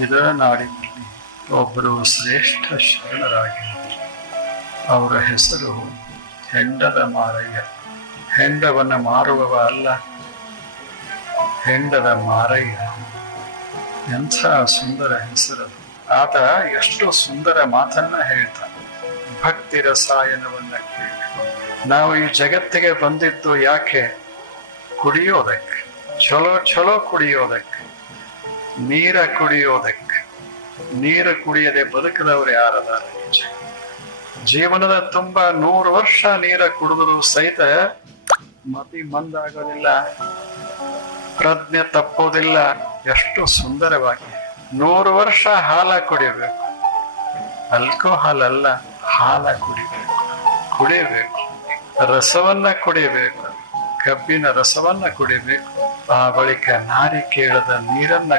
ಇದ ನಾಡಿನಲ್ಲಿ ಒಬ್ಬರು ಶ್ರೇಷ್ಠ ಶರಣರಾಗಿದ್ದರು. ಅವರ ಹೆಸರು ಹೆಂಡದ ಮಾರಯ್ಯ. ಹೆಂಡವನ್ನು ಮಾರುವವ ಅಲ್ಲ, ಹೆಂಡದ ಮಾರಯ್ಯ. ಎಂಥ ಸುಂದರ ಹೆಸರು. ಆತ ಎಷ್ಟು ಸುಂದರ ಮಾತನ್ನ ಹೇಳ್ತಾನೆ. ಭಕ್ತಿ ರಸಾಯನವನ್ನ ಕೇಳಿ. ನಾವು ಈ ಜಗತ್ತಿಗೆ ಬಂದಿದ್ದು ಯಾಕೆ? ಕುಡಿಯೋದಕ್ಕೆ, ಚಲೋ ಚಲೋ ಕುಡಿಯೋದಕ್ಕೆ, ನೀರ ಕುಡಿಯೋದಕ್ಕೆ. ನೀರು ಕುಡಿಯದೆ ಬದುಕಿದವರು ಯಾರದಾರ? ಜೀವನದ ತುಂಬ 100 ವರ್ಷ ನೀರ ಕುಡಿದ್ರು ಸಹಿತ ಮತಿ ಮಂದಾಗೋದಿಲ್ಲ, ಪ್ರಜ್ಞೆ ತಪ್ಪೋದಿಲ್ಲ. ಎಷ್ಟು ಸುಂದರವಾಗಿ 100 ವರ್ಷ ಹಾಲ ಕುಡಿಬೇಕು. ಆಲ್ಕೋಹಾಲ್ ಅಲ್ಲ, ಹಾಲ ಕುಡಿಬೇಕು. ರಸವನ್ನ ಕುಡಿಬೇಕು, ಕಬ್ಬಿನ ರಸವನ್ನ ಕುಡಿಬೇಕು. ಆ ಬಳಿಕ ನಾರಿಕೇಳದ ನೀರನ್ನ